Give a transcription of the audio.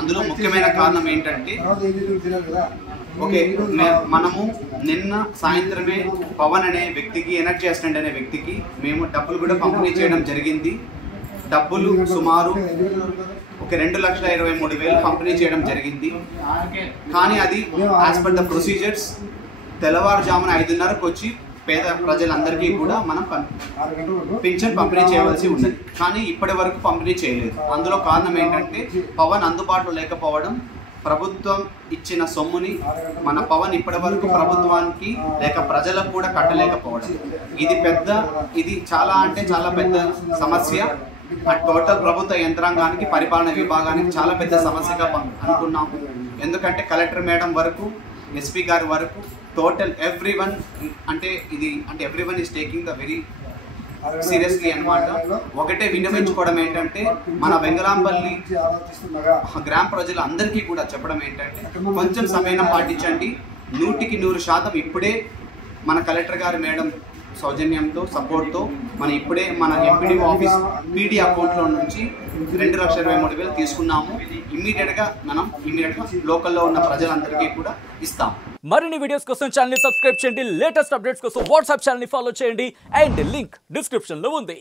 అందులో ముఖ్యమైన కారణం ఏంటంటే ఓకే మనము నిన్న సాయంత్రమే పవన్ అనే వ్యక్తికి ఎనర్జీ అసిస్టెంట్ అనే వ్యక్తికి మేము డబ్బులు కూడా పంపిణీ చేయడం జరిగింది. డబ్బులు సుమారు 2,23,000 పంపిణీ చేయడం జరిగింది. కానీ అది యాజ్ పర్ ద ప్రొసీజర్స్ తెల్లవారుజామున 5:30కు వచ్చి పేద ప్రజలందరికీ కూడా మనం పింఛన్ పంపిణీ చేయవలసి ఉన్నది. కానీ ఇప్పటి వరకు పంపిణీ చేయలేదు. అందులో కారణం ఏంటంటే పవన్ అందుబాటులో లేకపోవడం, ప్రభుత్వం ఇచ్చిన సొమ్ముని మన పవన్ ఇప్పటి వరకు ప్రభుత్వానికి లేక ప్రజలకు కూడా కట్టలేకపోవడం. ఇది చాలా అంటే చాలా పెద్ద సమస్య. టోటల్ ప్రభుత్వ యంత్రాంగానికి, పరిపాలన విభాగానికి చాలా పెద్ద సమస్యగా అనుకున్నాము. ఎందుకంటే కలెక్టర్ మేడం వరకు, ఎస్పీ గారి వరకు total everyone everyone is taking the very seriously అన్నమాట. ఒకటే విన్నవించుకోవడం ఏంటంటే మన వెంగళంపల్లి గ్రామ ప్రజలందరికీ కూడా చెప్పడం ఏంటంటే కొంచెం సమయం పాటించండి. 100% ఇప్పుడే మన కలెక్టర్ గారి మేడం సౌజన్యంతో, సపోర్ట్తో ఇప్పుడే మన ఎంపీడీఓ ఆఫీస్ పీడీ అకౌంట్లో నుంచి 2,23,000 తీసుకున్నాము. ఇమ్మీడియట్గా లోకల్లో ఉన్న ప్రజలందరికీ కూడా ఇస్తాం. మరిన్ని వీడియోస్ కోసం ఛానల్ ని సబ్స్క్రైబ్ చేయండి. లేటెస్ట్ అప్డేట్స్ కోసం వాట్సాప్ ఛానల్ ని ఫాలో చేయండి. అండ్ లింక్ డిస్క్రిప్షన్ లో ఉంది.